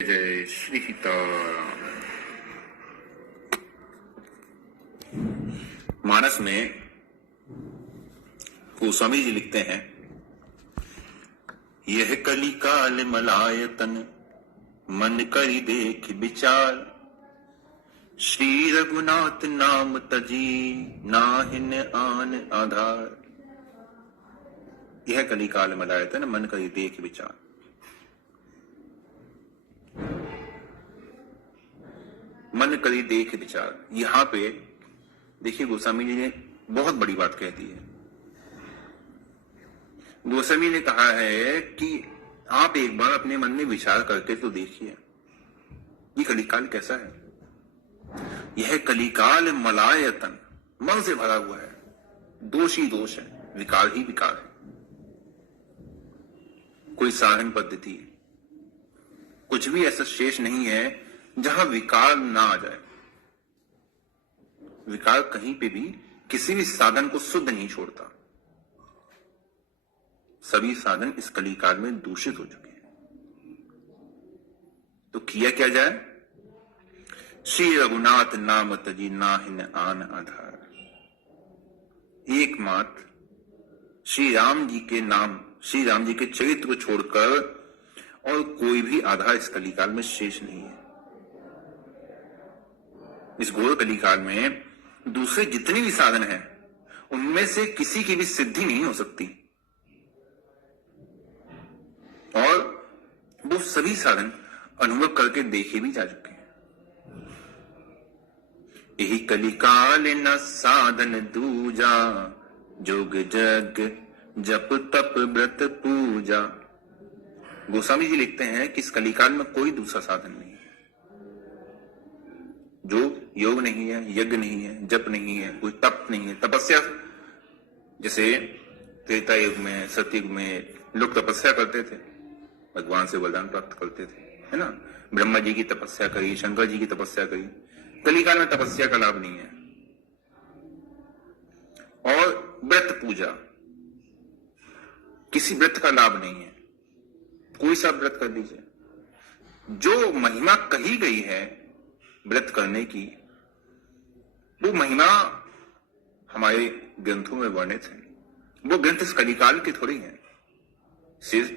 जय श्री सीताराम। मानस में गोस्वामी जी लिखते हैं, यह कली काल मलायतन मन करी देख विचार, श्री रघुनाथ नाम तजी नाहिन आन आधार। यह कली काल मलायतन मन करी देख विचार। मन करी देख विचार, यहां पे देखिए गोस्वामी जी ने बहुत बड़ी बात कह दी है। गोस्वामी ने कहा है कि आप एक बार अपने मन में विचार करके तो देखिए ये कलिकाल कैसा है। यह कलिकाल मलायतन, मन से भरा हुआ है, दोष ही दोष है, विकार ही विकार है। कोई साधन पद्धति, कुछ भी ऐसा शेष नहीं है जहां विकार ना आ जाए। विकार कहीं पे भी किसी भी साधन को शुद्ध नहीं छोड़ता। सभी साधन इस कलिकाल में दूषित हो चुके हैं। तो किया क्या जाए? श्री रघुनाथ नाम तजी नाहिन आन आधार। एकमात्र श्री राम जी के नाम, श्री राम जी के चरित्र को छोड़कर और कोई भी आधार इस कलिकाल में शेष नहीं है। इस घोर कलिकाल में दूसरे जितने भी साधन हैं उनमें से किसी की भी सिद्धि नहीं हो सकती, और वो सभी साधन अनुभव करके देखे भी जा चुके हैं। यही कलिकाल न साधन दूजा, जोग जग जप तप व्रत पूजा। गोस्वामी जी लिखते हैं कि इस कलिकाल में कोई दूसरा साधन नहीं है। जो योग नहीं है, यज्ञ नहीं है, जप नहीं है, कोई तप नहीं है, तपस्या। जैसे त्रेता युग में, सतयुग में लोग तपस्या करते थे, भगवान से वरदान प्राप्त करते थे, है ना। ब्रह्मा जी की तपस्या करी, शंकर जी की तपस्या करी। कलिकाल में तपस्या का लाभ नहीं है। और व्रत पूजा, किसी व्रत का लाभ नहीं है। कोई सा व्रत कर दीजिए, जो महिमा कही गई है व्रत करने की, वो महिमा हमारे ग्रंथों में वर्णित है। वो ग्रंथ इस कलिकाल के थोड़ी हैं।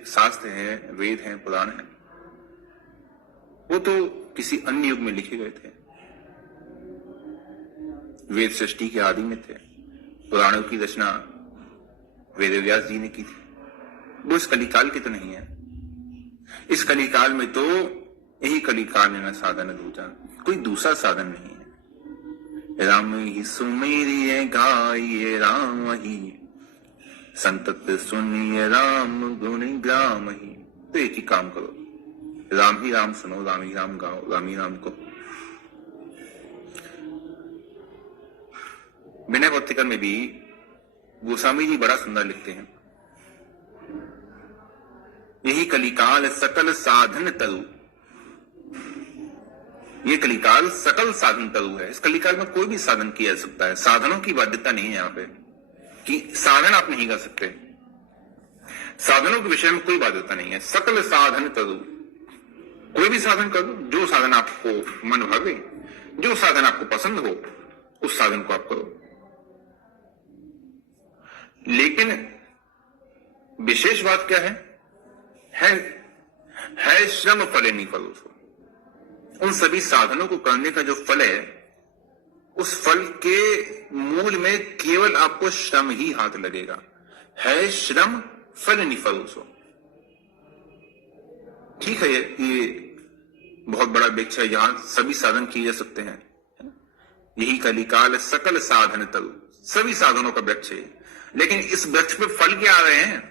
शास्त्र हैं, वेद हैं, पुराण हैं, वो तो किसी अन्य युग में लिखे गए थे। वेद सृष्टि के आदि में थे। पुराणों की रचना वेदव्यास जी ने की थी। वो इस कलिकाल के तो नहीं है। इस कलिकाल में तो यही कलिकाल है, न साधन दूजा, कोई दूसरा साधन नहीं है। राम ही सुमेरिय गाइए राम ही, संतत सुनिए राम गुण ग्राम ही। तो एक ही काम करो, राम ही राम सुनो, राम ही राम गाओ, राम ही राम को। विनय पत्रिका में भी गोस्वामी जी बड़ा सुंदर लिखते हैं, यही कलिकाल सकल साधन तरु। ये कलिकाल सकल साधन तरु है। इस कलिकाल में कोई भी साधन किया जा सकता है। साधनों की बाध्यता नहीं है यहाँ पे कि साधन आप नहीं कर सकते। साधनों के विषय में कोई बाध्यता नहीं है। सकल साधन तरु, कोई भी साधन करो, जो साधन आपको मन भावे, जो साधन आपको पसंद हो, उस साधन को आप करो। लेकिन विशेष बात क्या है श्रम फले नहीं फल। उन सभी साधनों को करने का जो फल है, उस फल के मूल में केवल आपको श्रम ही हाथ लगेगा। है श्रम फल निफल उसो। ठीक है, ये बहुत बड़ा वृक्ष है, यहां सभी साधन किए जा सकते हैं। यही कलिकाल सकल साधन तरु, सभी साधनों का वृक्ष है। लेकिन इस वृक्ष पे फल क्या आ रहे हैं?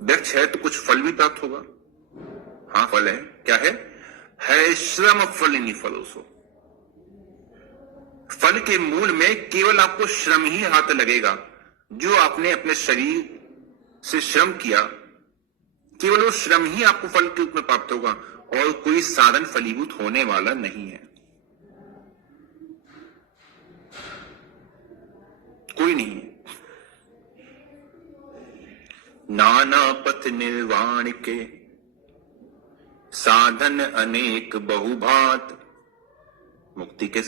वृक्ष है तो कुछ फल भी प्राप्त होगा। हाँ, फल है। क्या है श्रम फल निफल उसो। फल के मूल में केवल आपको श्रम ही हाथ लगेगा। जो आपने अपने शरीर से श्रम किया, केवल वो श्रम ही आपको फल के रूप में प्राप्त होगा, और कोई साधन फलीभूत होने वाला नहीं है। कोई नहीं है। नाना पथ निर्वाण के साधन अनेक बहुभात। मुक्ति के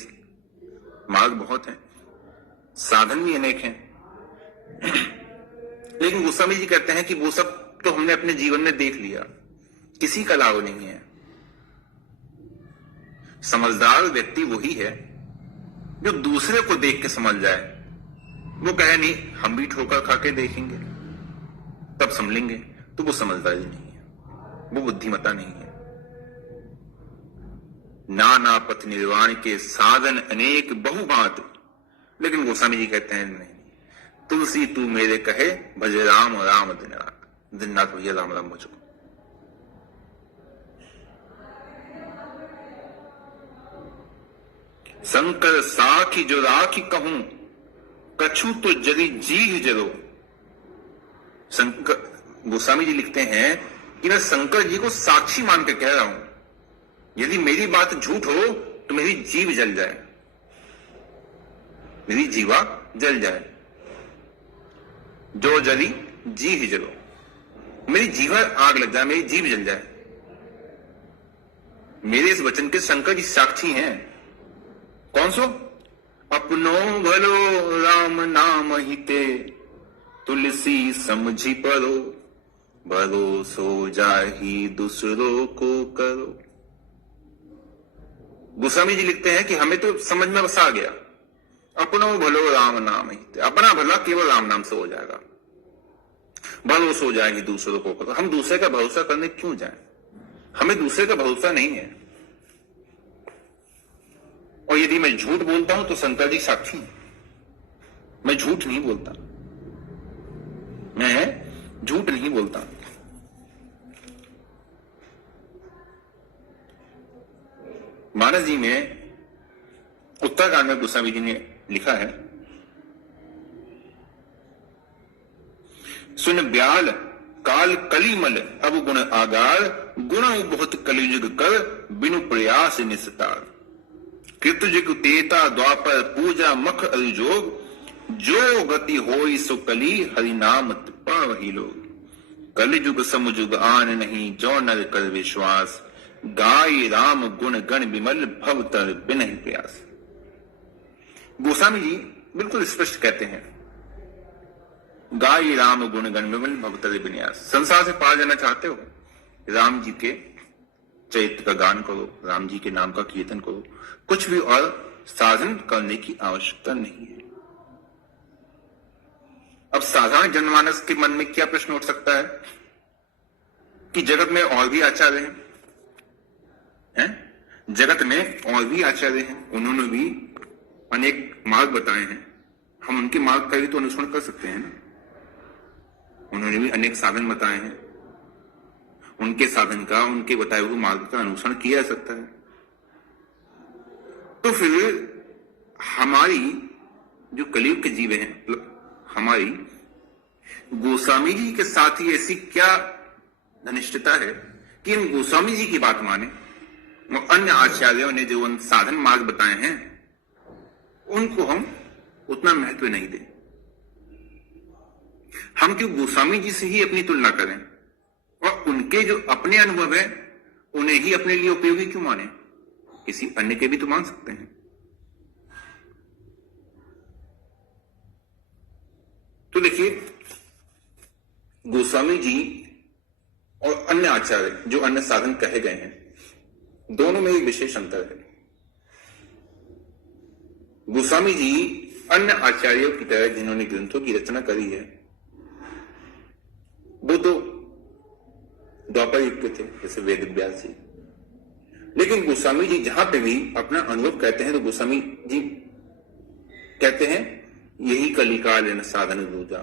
मार्ग बहुत हैं, साधन भी अनेक हैं, लेकिन गोस्वामी जी कहते हैं कि वो सब तो हमने अपने जीवन में देख लिया, किसी का लाभ नहीं है। समझदार व्यक्ति वही है जो दूसरे को देख के समझ जाए। वो कहे नहीं हम भी ठोकर खा के देखेंगे तब समझेंगे, तो वो समझदारी नहीं है, वो बुद्धिमता नहीं है। नाना पथ निर्वाण के साधन अनेक बहुभांत, लेकिन गोस्वामी जी कहते हैं नहीं, तुलसी तू मेरे कहे भज राम राम दिन रात। दिन रात भैया राम राम मुझको। शंकर साखी जो राखी कहूं, कछु तो जरी जी जरो। शंकर गोस्वामी जी लिखते हैं कि मैं शंकर जी को साक्षी मान के कह रहा हूं, यदि मेरी बात झूठ हो तो मेरी जीव जल जाए, मेरी जीवा जल जाए। जो जली जी ही जलो, मेरी जीवा आग लग जाए, मेरी जीव जल जाए। मेरे इस वचन के शंकर जी साक्षी हैं। कौन सो? अपनो भलो राम नाम हिते, तुलसी समझी परो, भरोसो जाही दूसरों को करो। गोस्वामी जी लिखते हैं कि हमें तो समझ में बस आ गया, अपनो भलो राम नाम हिते, अपना भला केवल राम नाम से हो जाएगा, भरोसा हो जाएगी दूसरों को करो। हम दूसरे का भरोसा करने क्यों जाएं? हमें दूसरे का भरोसा नहीं है। और यदि मैं झूठ बोलता हूं तो शंकर जी साक्षी हैं, मैं झूठ नहीं बोलता, मैं झूठ नहीं बोलता। मानस जी में उत्तरकांड में गोस्वामी जी ने लिखा है, सुन ब्याल काल कलीमल अब गुण आगार, गुण बहुत कलियुग कर बिनु प्रयास निस्तार। कृतयुग तेता द्वापर पूजा मख अरुजोग, जो गति होई सो कली हरि नाम वही लोग। कलियुग समजुग आन नहीं जो नर कर विश्वास, गाय राम गुण गण विमल भव तर बिनहि प्रयास। गोस्वामी जी बिल्कुल स्पष्ट कहते हैं, गाय राम गुण गण विमल भव तर विन्यास। संसार से पार जाना चाहते हो, राम जी के चरित्र का गान करो, राम जी के नाम का कीर्तन करो, कुछ भी और साधन करने की आवश्यकता नहीं है। अब साधारण जनमानस के मन में क्या प्रश्न उठ सकता है कि जगत में और भी आचार्य हैं? जगत में और भी आचार्य हैं, उन्होंने भी अनेक मार्ग बताए हैं, हम उनके मार्ग का भी तो अनुसरण कर सकते हैं ना। उन्होंने भी अनेक साधन बताए हैं, उनके साधन का, उनके बताए हुए मार्ग का अनुसरण किया जा सकता है। तो फिर हमारी जो कलियुग के जीव हैं, हमारी गोस्वामी जी के साथ ही ऐसी क्या घनिष्ठता है कि हम गोस्वामी जी की बात माने और अन्य आचार्यों ने जो उन साधन मार्ग बताए हैं उनको हम उतना महत्व नहीं दें। हम क्यों गोस्वामी जी से ही अपनी तुलना करें और उनके जो अपने अनुभव है उन्हें ही अपने लिए उपयोगी क्यों माने? किसी अन्य के भी तो मान सकते हैं। तो देखिए, गोस्वामी जी और अन्य आचार्य जो अन्य साधन कहे गए हैं, दोनों में एक विशेष अंतर है। गोस्वामी जी अन्य आचार्यों की तरह जिन्होंने ग्रंथों की रचना करी है, वो तो द्वापर युग के थे, जैसे वेद व्यास जी। लेकिन गोस्वामी जी जहां पे भी अपना अनुभव कहते हैं तो गोस्वामी जी कहते हैं यही कलिकाल है न साधन दूजा,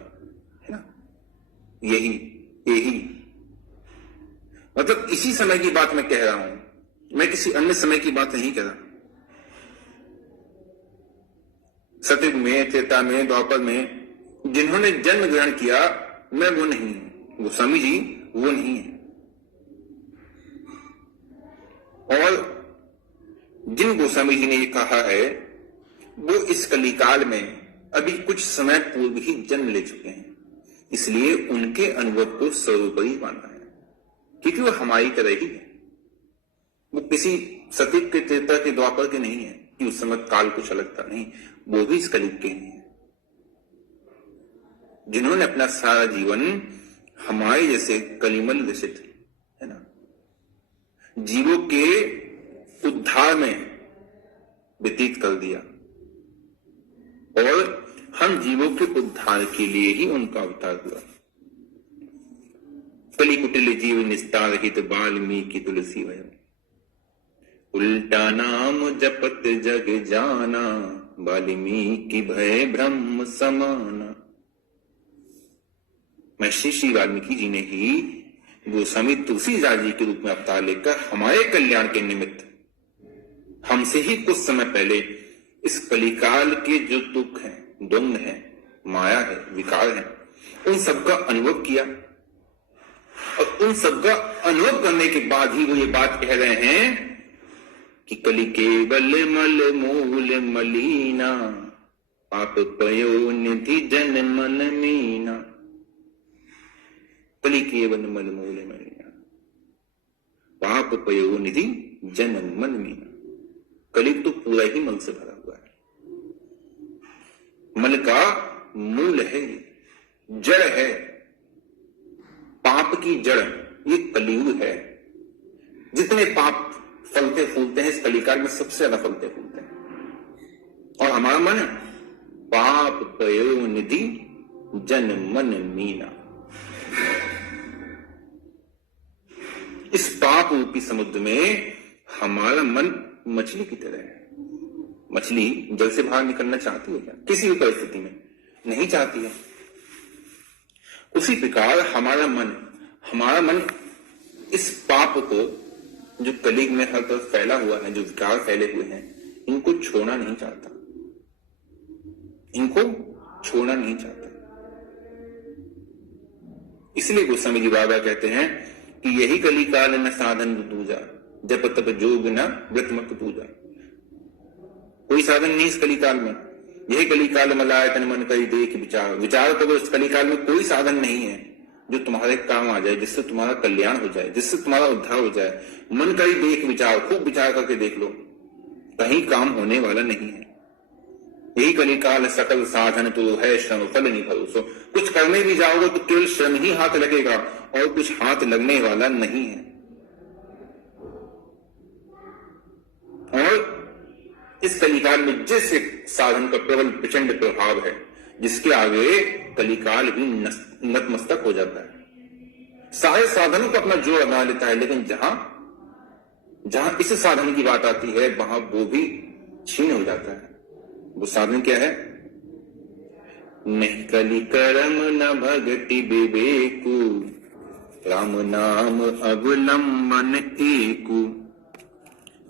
है ना, यही यही मतलब इसी समय की बात मैं कह रहा हूं, मैं किसी अन्य समय की बात नहीं कह रहा। सतयुग में, त्रेता में, द्वापर में जिन्होंने जन्म ग्रहण किया, मैं वो नहीं हूं, गोस्वामी जी वो नहीं है। और जिन गोस्वामी जी ने ये कहा है वो इस कलिकाल में अभी कुछ समय पूर्व ही जन्म ले चुके हैं, इसलिए उनके अनुभव को सर्वोपरि माना है, क्योंकि वो हमारी तरह ही है, किसी सतीक के, त्रेता के, द्वापर के नहीं है कि उस समय काल कुछ अलग था, नहीं, वो भी इस कलयुग के ही है, जिन्होंने अपना सारा जीवन हमारे जैसे कलिमल जैसे थे, है ना, जीवों के उद्धार में व्यतीत कर दिया, और हम जीवों के उद्धार के लिए ही उनका अवतार हुआ। कली कुटिल जीव निस्तार हित वाल्मीकि तुलसी वयम, उल्टा नाम जपत जग जाना, वाल्मीकि भय ब्रह्म समाना। महर्षि श्री वाल्मीकि जी ने ही गोस्वामी तुलसीदास जी के रूप में अवतार लेकर हमारे कल्याण के निमित्त हमसे ही कुछ समय पहले इस कलिकाल के जो दुख हैं, द्वंद है, माया है, विकार है, उन सबका अनुभव किया, और उन सबका अनुभव करने के बाद ही वो ये बात कह रहे हैं कि कलि केवल मल मूल मलीना, पाप पयो निधि जन मन मीना। कलि केवल मल मूल मलीना, पाप पयो निधि जन मन मीना। कलयुग तो पूरा ही मल से भरा हुआ है, मल का मूल है, जड़ है, पाप की जड़ ये कलयुग है। जितने पाप फलते फूलते हैं इस कलिकाल में सबसे ज्यादा फलते फूलते हैं, और हमारा मन पाप पयो निधि जन मन मीना। इस पाप रूपी समुद्र में हमारा मन मछली की तरह है। मछली जल से बाहर निकलना चाहती है क्या? किसी भी परिस्थिति में नहीं चाहती है। उसी प्रकार हमारा मन इस पाप को, जो कलयुग में हर तरफ फैला हुआ है, जो विकार फैले हुए हैं, इनको छोड़ना नहीं चाहता, इनको छोड़ना नहीं चाहता। इसलिए गोस्वामी जी बाबा कहते हैं कि यही कलिकाल न साधन दूजा, जप तप जोग न व्रत मत पूजा। कोई साधन नहीं इस कलिकाल में, यही कलिकाल मलाय तन मन करी देख विचार। विचार करो, इस कलिकाल में कोई साधन नहीं है जो तुम्हारे काम आ जाए, जिससे तुम्हारा कल्याण हो जाए, जिससे तुम्हारा उद्धार हो जाए। मन करी देख विचार, खूब विचार करके देख लो, कहीं काम होने वाला नहीं है। यही कलिकाल सकल साधन तो है, श्रम फल नहीं भरोसो। कुछ करने भी जाओगे तो केवल श्रम ही हाथ लगेगा, और कुछ हाथ लगने वाला नहीं है। और इस कलिकाल में जिस साधन का प्रबल प्रचंड प्रभाव है, जिसके आगे कलिकाल भी नतमस्तक हो जाता है। सारे साधनों को अपना जोर बना लेता है, लेकिन जहां इस साधन की बात आती है वहां वो भी छीन हो जाता है। वो साधन क्या है? नहीं कलि करम न भगति विवेकु, राम नाम अवलंबन एकु।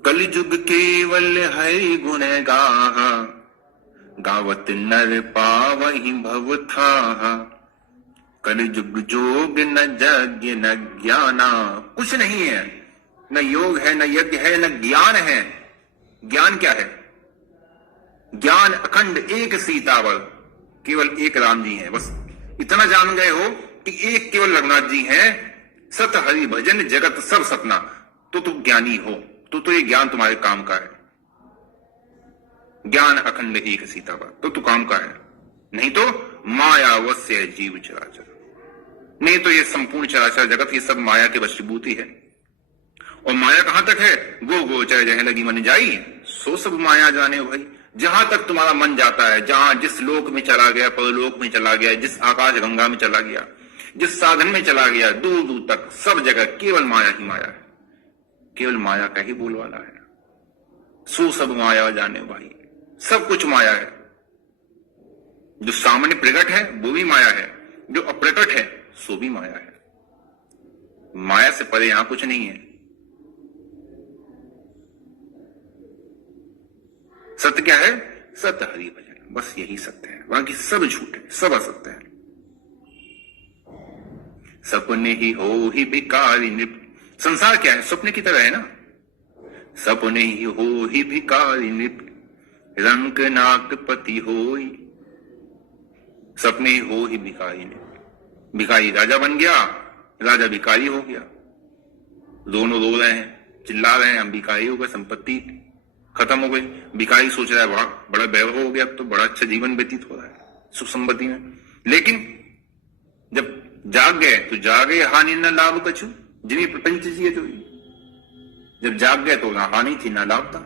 कलिजुग केवल हरि गुण गाहा, गावत नर पावहि भव थाहा। कलिजुग जोग न यज्ञ न ज्ञाना। कुछ नहीं है, न योग है, न यज्ञ है, न ज्ञान है। ज्ञान क्या है? ज्ञान अखंड एक सीतावर, केवल एक राम जी हैं। बस इतना जान गए हो कि एक केवल रघुनाथ जी हैं। सत हरि भजन जगत सब सपना। तो तुम ज्ञानी हो, तो ये ज्ञान तुम्हारे काम का है। ज्ञान अखंड एक सीतावर, तो तू काम का है। नहीं तो मायावस्य जीव चराचर, नहीं तो ये संपूर्ण चराचर जगत ये सब माया के वशीभूति है। और माया कहां तक है? गो गोचर जह लगी मन जाई, सो सब माया जाने भाई। जहां तक तुम्हारा मन जाता है, जहां जिस लोक में चला गया, परलोक में चला गया, जिस आकाश गंगा में चला गया, जिस साधन में चला गया, दूर दूर तक सब जगह केवल माया ही माया है। केवल माया का ही बोलवाला है। सो सब माया जाने भाई, सब कुछ माया है। जो सामान्य प्रकट है वो भी माया है, जो अप्रकट है सो भी माया है। माया से परे यहां कुछ नहीं है। सत्य क्या है? सत्य हरि भजन, बस यही सत्य है। बाकी सब झूठ है, सब असत्य है। सपने ही हो ही भिकारी नृप। संसार क्या है? स्वप्न की तरह है ना। सपने ही हो ही भिकारी नृप, रंक नाक पति होई। सपने हो ही भिकारी नृप। भिकारी राजा बन गया, राजा भिकारी हो गया। दोनों रो रहे हैं, चिल्ला रहे हैं हम भिखारी हो गए, संपत्ति खत्म हो गई। भिखारी सोच रहा है वाह बड़ा वैभव हो गया, अब तो बड़ा अच्छा जीवन व्यतीत हो रहा है सुख संपत्ति में। लेकिन जब जाग गए तो जागे हानि न लाभ कछु, जिन्हें प्रपंच जिए तो जब जाग गए तो ना हानि थी ना लाभ था,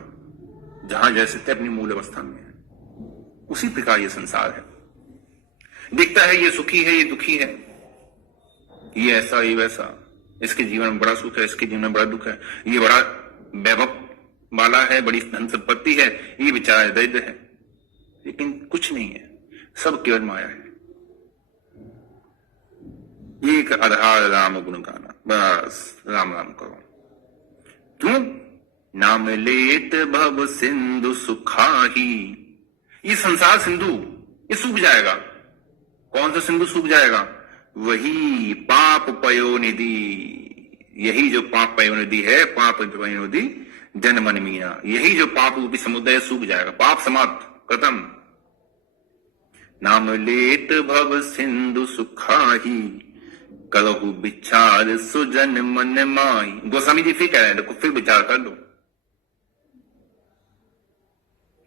जहां जैसे थे अपनी मूल अवस्था में है। उसी प्रकार ये संसार है, दिखता है ये सुखी है ये दुखी है, ये ऐसा ये वैसा, इसके जीवन में बड़ा सुख है इसके जीवन में बड़ा दुख है, ये बड़ा वैभव वाला है, बड़ी धन संपत्ति है, ये बेचारा दरिद्र है। लेकिन कुछ नहीं है, सब केवल माया है। एक आधार राम गुण गाना, बस राम राम करो। क्यों? नाम लेत भव सिंधु सुखाही। ये संसार सिंधु ये सूख जाएगा। कौन सा सिंधु सूख जाएगा? वही पाप पयो निधि, यही जो पाप पयो निधि है, पाप पयो निधि जन मन मीना, यही जो पाप रूपी समुद्र सूख जाएगा, पाप समाप्त खत्म। नाम लेत भव सिंधु सुखाही, कलहु विचार सुजन मन माही। गोस्वामी जी फिर कह रहे हैं, देखो फिर विचार कर लो,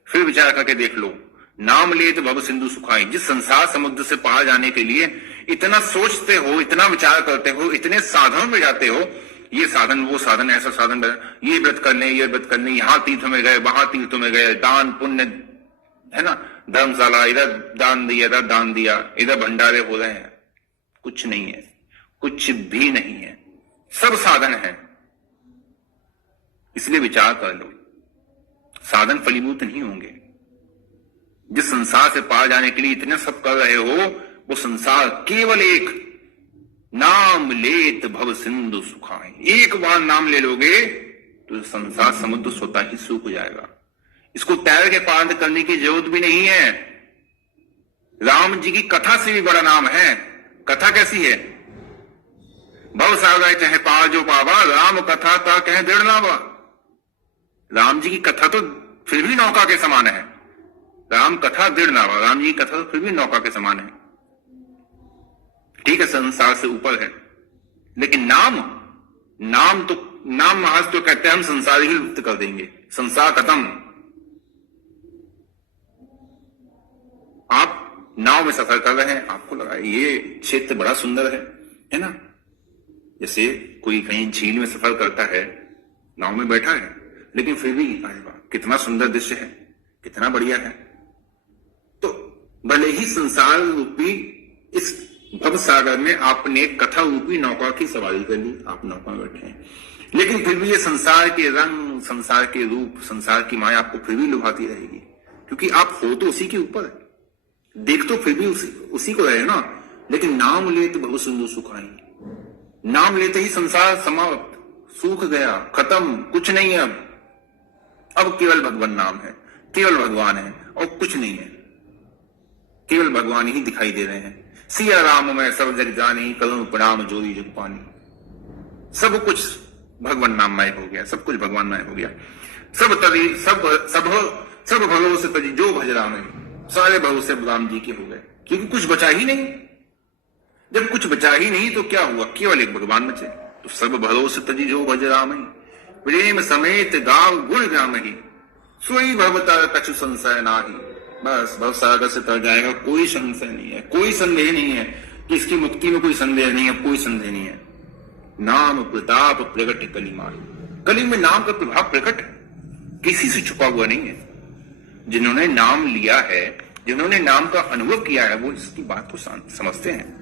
फिर विचार करके देख लो। नाम लेत भव सिंधु सुखाई, जिस संसार समुद्र से पार जाने के लिए इतना सोचते हो, इतना विचार करते हो, इतने साधनों में जाते हो, ये साधन वो साधन ऐसा साधन, ये व्रत कर लें ये व्रत कर लें, यहां तीर्थों में गए वहां तीर्थों में गए, दान पुण्य है ना, धर्मशाला इधर दान दिया इधर दान दिया, इधर भंडारे हो रहे हैं, कुछ नहीं है, कुछ भी नहीं है, सब साधन है। इसलिए विचार कर लो, साधन फलीभूत नहीं होंगे। जिस संसार से पार जाने के लिए इतने सब कर रहे हो, वो संसार केवल एक नाम लेत भव सिंधु सुखाए, एक बार नाम ले लोगे तो संसार समुद्र स्वतः ही सूख जाएगा। इसको तैर के पार करने की जरूरत भी नहीं है। राम जी की कथा से भी बड़ा नाम है। कथा कैसी है? भव सागर चाहे पार जो पावा, राम कथा ता कहे दृढ़ नावा। राम जी की कथा तो फिर भी नौका के समान है, राम कथा दृढ़ नावा, राम जी की कथा तो फिर भी नौका के समान है। ठीक है, संसार से ऊपर है, लेकिन नाम तो नाम महाज तो कहते हैं हम संसार ही लुप्त कर देंगे, संसार खत्म। आप नाव में सफर कर रहे हैं, आपको लगा ये क्षेत्र बड़ा सुंदर है ना, जैसे कोई कहीं झील में सफर करता है, नाव में बैठा है, लेकिन फिर भी अरे वाह कितना सुंदर दृश्य है, कितना बढ़िया है। तो भले ही संसार रूपी इस भव सागर में आपने कथा रूपी नौका की सवारी कर ली, आप नौका में बैठे हैं, लेकिन फिर भी ये संसार के रंग, संसार के रूप, संसार की माया आपको फिर भी लुभाती रहेगी, क्योंकि आप हो तो उसी के ऊपर है, देख तो फिर भी उसी को रहे ना। लेकिन नाम लेते भव सिंधु सुखाई, नाम लेते ही संसार समाप्त, सूख गया, खत्म, कुछ नहीं है। अब केवल भगवान नाम है, केवल भगवान है और कुछ नहीं है, केवल भगवान ही दिखाई दे रहे हैं। सिया राम में सब जग जानी, कलम प्रणाम जोरी जुग पानी। सब कुछ भगवान नाममय हो गया, सब कुछ भगवानमय हो गया। सब भगवों से तजी जो भज राम है, सारे भव से राम जी के हो गए, क्योंकि कुछ बचा ही नहीं। जब कुछ बचा ही नहीं तो क्या हुआ? केवल एक भगवान बचे। तो सब भव से तजी जो भज राम है, प्रेम समेत गाव गुण गाम ही, सोई भवता कछु संशय नाही। बस भव सागर से तर जाएगा, कोई संशय नहीं है, कोई संदेह नहीं है कि इसकी मुक्ति में कोई संदेह नहीं है, कोई संदेह नहीं है। नाम प्रताप प्रकट कली माही, कली में नाम का प्रभाव प्रकट किसी से छुपा हुआ नहीं है। जिन्होंने नाम लिया है, जिन्होंने नाम का अनुभव किया है, वो इसकी बात को समझते हैं।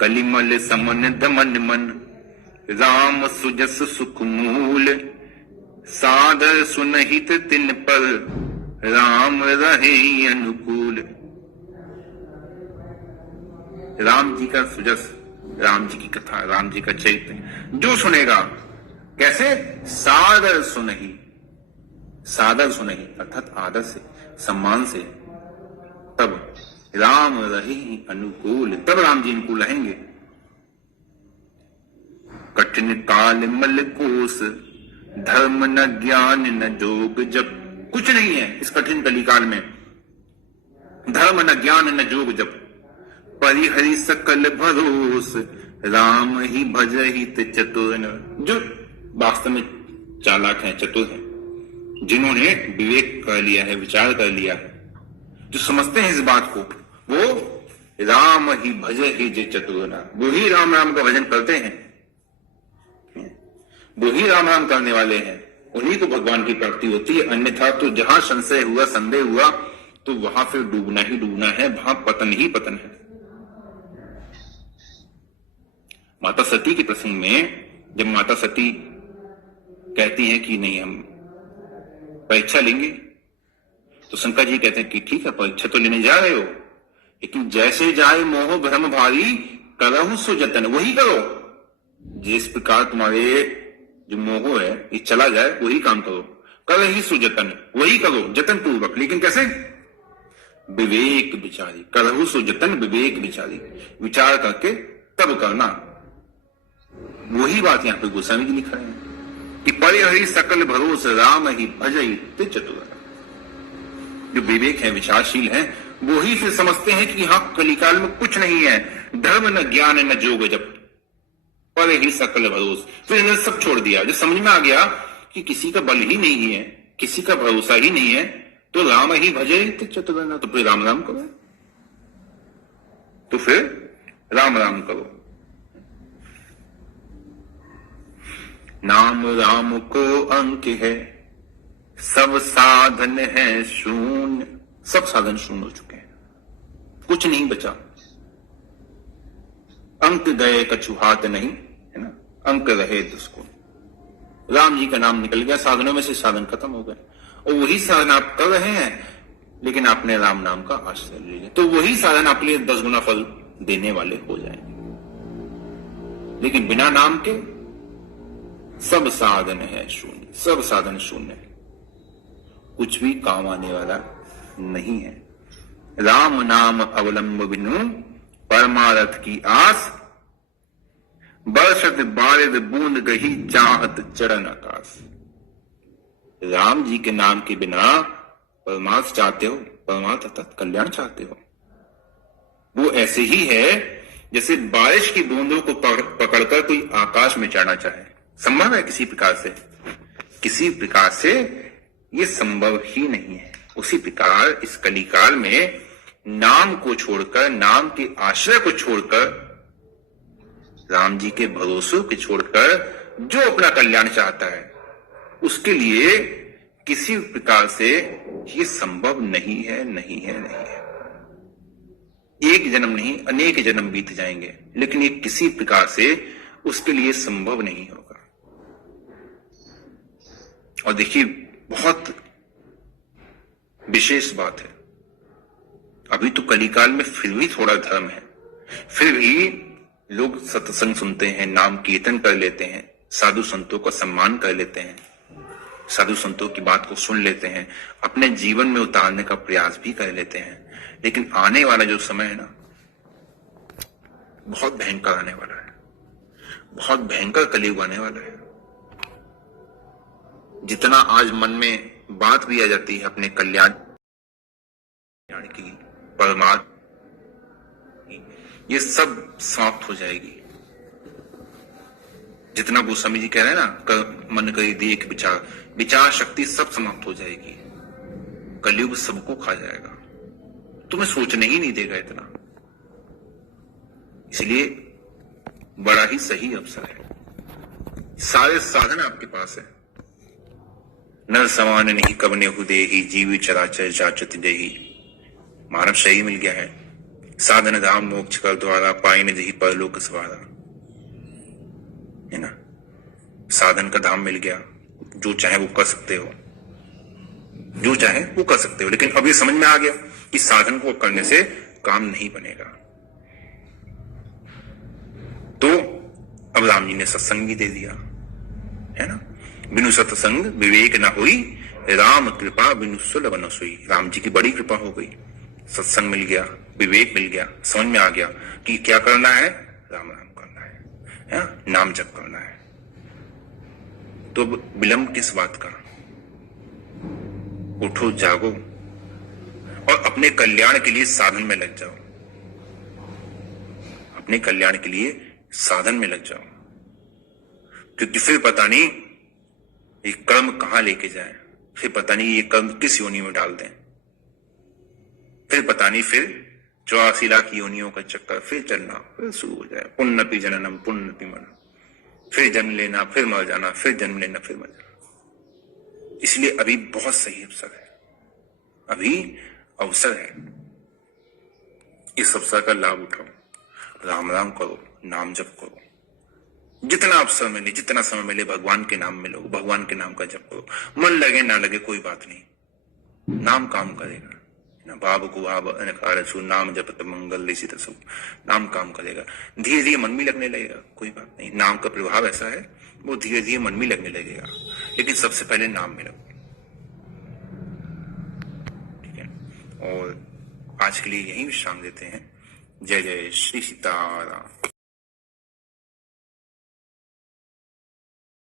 कलिमल समन दमन मन, राम सुजस सुख मूल, सादर सुनहित तिन पर, राम रहे अनुकूल। राम जी का सुजस, राम जी की कथा, राम जी का चरित्र जो सुनेगा, कैसे? सादर सुनहि, सादर सुनहि अर्थात आदर से, सम्मान से, तब राम रहे अनुकूल, तब राम जी अनुकूल रहेंगे। कठिन काल मल कोस, धर्म न ज्ञान न जोग जप। कुछ नहीं है इस कठिन कलिकाल में, धर्म न ज्ञान न जोग जप। परिहरि सकल भरोस, राम ही भजहि ते चतुर नर। जो वास्तव में चालाक हैं, चतुर हैं, जिन्होंने विवेक कर लिया है, विचार कर लिया है, जो समझते हैं इस बात को, वो राम ही भजहि जे चतुर नर, वो ही राम राम का भजन करते हैं, वो ही राम राम करने वाले हैं, उन्हीं को भगवान की प्राप्ति होती है। अन्यथा तो जहां संशय हुआ, संदेह हुआ, तो वहां फिर डूबना ही डूबना है, वहां पतन ही पतन है। माता सती के प्रसंग में जब माता सती कहती हैं कि नहीं हम परीक्षा लेंगे, तो शंकर जी कहते हैं कि ठीक है, परीक्षा तो लेने जा रहे हो, लेकिन जैसे जाए मोह भ्रम भारी, करहु सो जतन, वही करो। जिस प्रकार तुम्हारे जो मोह है ये चला जाए, वही काम करो। करहि सो जतन, वही करो जतन पूर्वक, लेकिन कैसे? विवेक विचारी, करहु सो जतन विवेक विचारी, विचार करके तब करना। वही बात यहां पे गोस्वामी जी लिख रहे हैं कि परिहरि सकल भरोस, राम ही भजहि ते चतुर। जो विवेक है, विचारशील है, वो ही फिर समझते हैं कि हाँ कलिकाल में कुछ नहीं है, धर्म न ज्ञान न जोग जप, परिहरि सकल भरोस। फिर इन्होंने सब छोड़ दिया। जो समझ में आ गया कि किसी का बल ही नहीं है, किसी का भरोसा ही नहीं है, तो राम ही भजहि ते चतुर, तो फिर राम राम करो, तो फिर राम राम करो। नाम राम को अंक है, सब साधन है शून्य, सब साधन शून्य हो चुके हैं, कुछ नहीं बचा। अंक गए कछु हाथ नहीं, है ना, अंक रहे दुष्को। राम जी का नाम निकल गया, साधनों में से साधन खत्म हो गए, और वही साधन आप कर रहे हैं, लेकिन आपने राम नाम का आश्रय ले लिया, तो वही साधन आपके लिए 10 गुना फल देने वाले हो जाएंगे। लेकिन बिना नाम के सब साधन है शून्य, सब साधन शून्य है, कुछ भी काम आने वाला नहीं है। राम नाम अवलंब बिनु, परमारथ की आस, बरसत बारिद बूंद गही, चाहत चरण आकाश। राम जी के नाम के बिना परमार्थ चाहते हो, परमार्थ अर्थात कल्याण चाहते हो, वो ऐसे ही है जैसे बारिश की बूंदों को पकड़कर कोई आकाश में चढ़ना चाहे। संभव है किसी प्रकार से? किसी प्रकार से ये संभव ही नहीं है। उसी प्रकार इस कलिकाल में नाम को छोड़कर, नाम के आश्रय को छोड़कर, राम जी के भरोसे को छोड़कर जो अपना कल्याण चाहता है, उसके लिए किसी प्रकार से ये संभव नहीं है, नहीं है, नहीं है। एक जन्म नहीं, अनेक जन्म बीत जाएंगे, लेकिन ये किसी प्रकार से उसके लिए संभव नहीं होगा। और देखिए, बहुत विशेष बात है, अभी तो कलिकाल में फिर भी थोड़ा धर्म है, फिर भी लोग सत्संग सुनते हैं, नाम कीर्तन कर लेते हैं, साधु संतों का सम्मान कर लेते हैं, साधु संतों की बात को सुन लेते हैं, अपने जीवन में उतारने का प्रयास भी कर लेते हैं। लेकिन आने वाला जो समय है ना, बहुत भयंकर आने वाला है, बहुत भयंकर कलयुग आने वाला है। जितना आज मन में बात भी आ जाती है अपने कल्याण की, परमात्मा, ये सब समाप्त हो जाएगी। जितना गोस्वामी जी कह रहे हैं ना, मन करी देख विचार, विचार शक्ति सब समाप्त हो जाएगी। कलयुग सबको खा जाएगा, तुम्हें सोचने ही नहीं देगा इतना। इसलिए बड़ा ही सही अवसर है, सारे साधन आपके पास है। नर समान नहीं कबने हुदेही, जीव चराचर जाचत देही। मानव शरीर मिल गया है, साधन धाम मोक्ष कर द्वारा, पाई न जही परलोक सवारा, है ना। साधन का धाम मिल गया, जो चाहे वो कर सकते हो, जो चाहे वो कर सकते हो। लेकिन अब ये समझ में आ गया कि साधन को करने से काम नहीं बनेगा। तो अब राम जी ने सत्संग भी दे दिया, है ना। बिनु सत्संग विवेक न हुई, राम कृपा बिनु सुलभ न सोई। राम जी की बड़ी कृपा हो गई, सत्संग मिल गया, विवेक मिल गया, समझ में आ गया कि क्या करना है, राम राम करना है, नाम जप करना है। तो विलंब किस बात का? उठो, जागो और अपने कल्याण के लिए साधन में लग जाओ। अपने कल्याण के लिए साधन में लग जाओ, क्योंकि फिर पता नहीं ये कर्म कहां लेके जाए, फिर पता नहीं ये कर्म किस योनि में डाल दें, फिर पता नहीं फिर 84 लाख योनियों का चक्कर फिर चलना फिर शुरू हो जाए। पुण्यपि जननम पुण्यपि मरणम, फिर जन्म लेना फिर मर जाना, फिर जन्म लेना फिर मर जाना। इसलिए अभी बहुत सही अवसर है, अभी अवसर है, इस अवसर का लाभ उठाओ, राम राम करो, नाम जप करो, जितना अवसर मिले जितना समय मिले भगवान के नाम में लो, भगवान के नाम का जप करो। मन लगे ना लगे कोई बात नहीं, नाम काम करेगा ना। बाब को नाम जपत मंगल इसी तरह नाम काम करेगा। धीरे धीरे मन में लगने लगेगा, कोई बात नहीं, नाम का प्रभाव ऐसा है वो धीरे धीरे मन में लगने लगेगा, लेकिन सबसे पहले नाम में लगो, ठीक है। और आज के लिए यही विश्राम देते हैं। जय जय श्री सीताराम।